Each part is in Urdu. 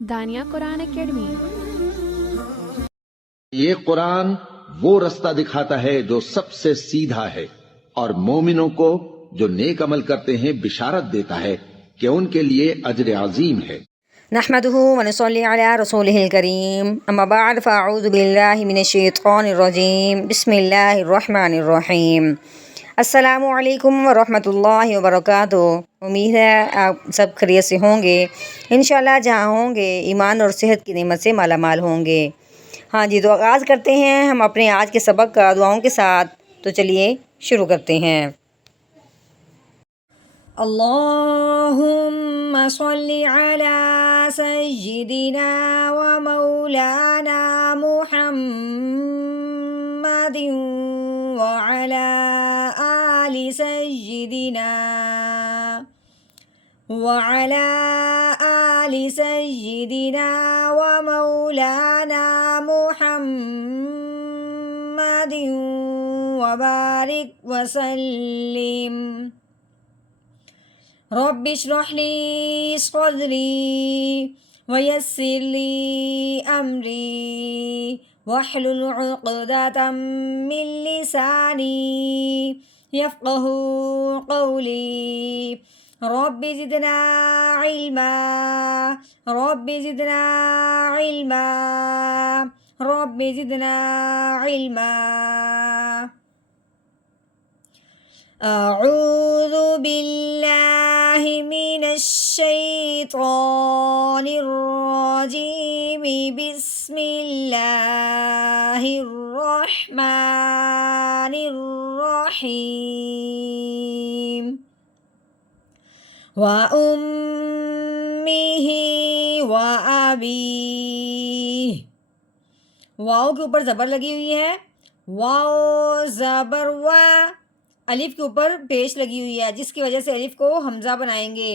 دانیہ قرآن اکیڈمی۔ یہ قرآن وہ رستہ دکھاتا ہے جو سب سے سیدھا ہے، اور مومنوں کو جو نیک عمل کرتے ہیں بشارت دیتا ہے کہ ان کے لیے اجر عظیم ہے۔ نحمده ونصلي على رسوله الكريم اما بعد فاعوذ بالله من الشیطان الرجیم بسم اللہ الرحمن الرحیم۔ السلام علیکم ورحمۃ اللہ وبرکاتہ۔ امید ہے آپ سب خیریت سے ہوں گے، انشاءاللہ جہاں ہوں گے ایمان اور صحت کی نعمت سے مالا مال ہوں گے۔ ہاں جی، تو آغاز کرتے ہیں ہم اپنے آج کے سبق کا دعاؤں کے ساتھ، تو چلیے شروع کرتے ہیں۔ اللہم صلی علی سیدنا و مولانا محمد وعلی آل سیدنا وعلی آل سیدنا و مولانا محمد وبارک وسلم۔ رب اشرح لي صدري ويسر لي أمري واحلل عقدة من لساني يفقه قولي رب زدنا علما رب زدنا علما رب زدنا علما۔ اعوذ باللہ من الشیطان الرجیم بسم اللہ الرحمن الرحیم۔ وَأُمِّهِ وَأَبِيهِ، واؤ کے اوپر زبر لگی ہوئی ہے، واؤ زبر وا، الف کے اوپر پیش لگی ہوئی ہے، جس کی وجہ سے الف کو حمزہ بنائیں گے،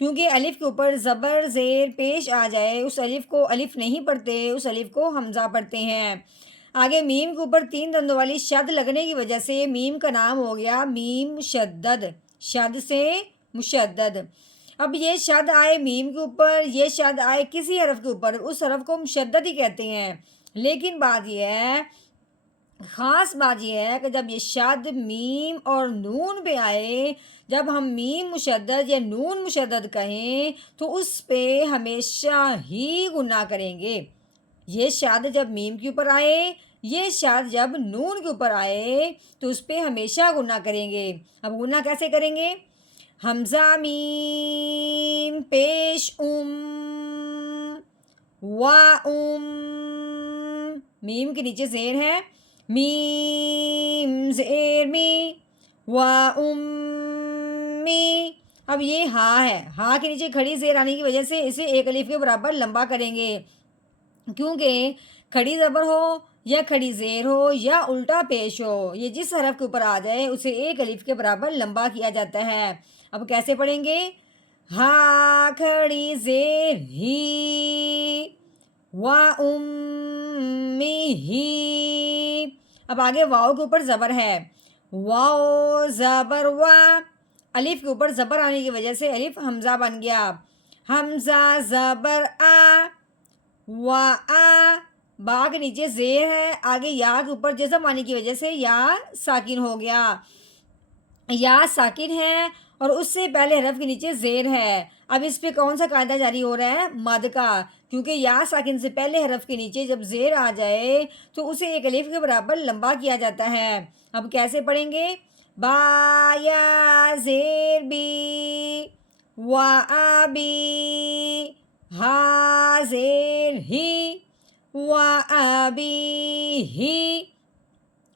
کیونکہ الف کے اوپر زبر زیر پیش آ جائے اس الف کو الف نہیں پڑھتے، اس الف کو حمزہ پڑھتے ہیں۔ آگے میم کے اوپر 3 دندوں والی شد لگنے کی وجہ سے میم کا نام ہو گیا میم مشدد، شد سے مشدد۔ اب یہ شد آئے میم کے اوپر، یہ شد آئے کسی حرف کے اوپر، اس حرف کو مشدد ہی کہتے ہیں، لیکن بات یہ ہے، خاص بات یہ ہے کہ جب یہ شد میم اور نون پہ آئے، جب ہم میم مشدد یا نون مشدد کہیں تو اس پہ ہمیشہ ہی گناہ کریں گے۔ یہ شد جب میم کے اوپر آئے، یہ شد جب نون کے اوپر آئے تو اس پہ ہمیشہ گناہ کریں گے۔ اب گناہ کیسے کریں گے؟ حمزہ میم پیش میم کے نیچے زیر ہے، میم زیر می و امی۔ اب یہ ہا ہے، ہا کے نیچے کھڑی زیر آنے کی وجہ سے اسے ایک الف کے برابر لمبا کریں گے، کیونکہ کھڑی زبر ہو یا کھڑی زیر ہو یا الٹا پیش ہو، یہ جس حرف کے اوپر آ جائے اسے ایک الف کے برابر لمبا کیا جاتا ہے۔ اب کیسے پڑھیں گے؟ ہا کھڑی زیر ہی و امی ہی۔ اب آگے واؤ کے اوپر زبر ہے، واؤ زبر وا، الف کے اوپر زبر آنے کی وجہ سے الف حمزہ بن گیا، حمزہ زبر آ و آ، با کے نیچے زیر ہے، آگے یا کے اوپر جزم آنے کی وجہ سے یا ساکن ہو گیا، یا ساکن ہے اور اس سے پہلے حرف کے نیچے زیر ہے۔ اب اس پہ کون سا قاعدہ جاری ہو رہا ہے؟ مد کا، کیونکہ یا ساکن سے پہلے حرف کے نیچے جب زیر آ جائے تو اسے ایک الف کے برابر لمبا کیا جاتا ہے۔ اب کیسے پڑھیں گے؟ با یا زیر بی و آبی، ہا زیر ہی و آبی ہی۔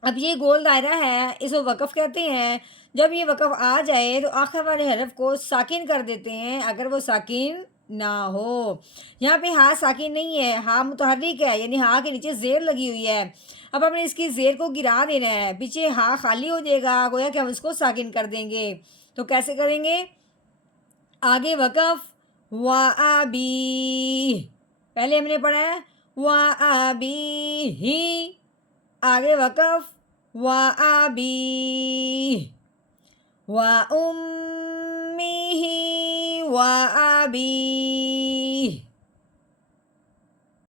اب یہ گول دائرہ ہے، اس کو وقف کہتے ہیں۔ جب یہ وقف آ جائے تو آخر والے حرف کو ساکن کر دیتے ہیں اگر وہ ساکن نہ ہو۔ یہاں پہ ہا ساکن نہیں ہے، ہا متحرک ہے، یعنی ہا کے نیچے زیر لگی ہوئی ہے۔ اب ہم نے اس کی زیر کو گرا دینا ہے، پیچھے ہا خالی ہو جائے گا، گویا کہ ہم اس کو ساکن کر دیں گے۔ تو کیسے کریں گے؟ آگے وقف و آبی، پہلے ہم نے پڑھا ہے و آبی ہی، آگے وقف و آبی و وأبي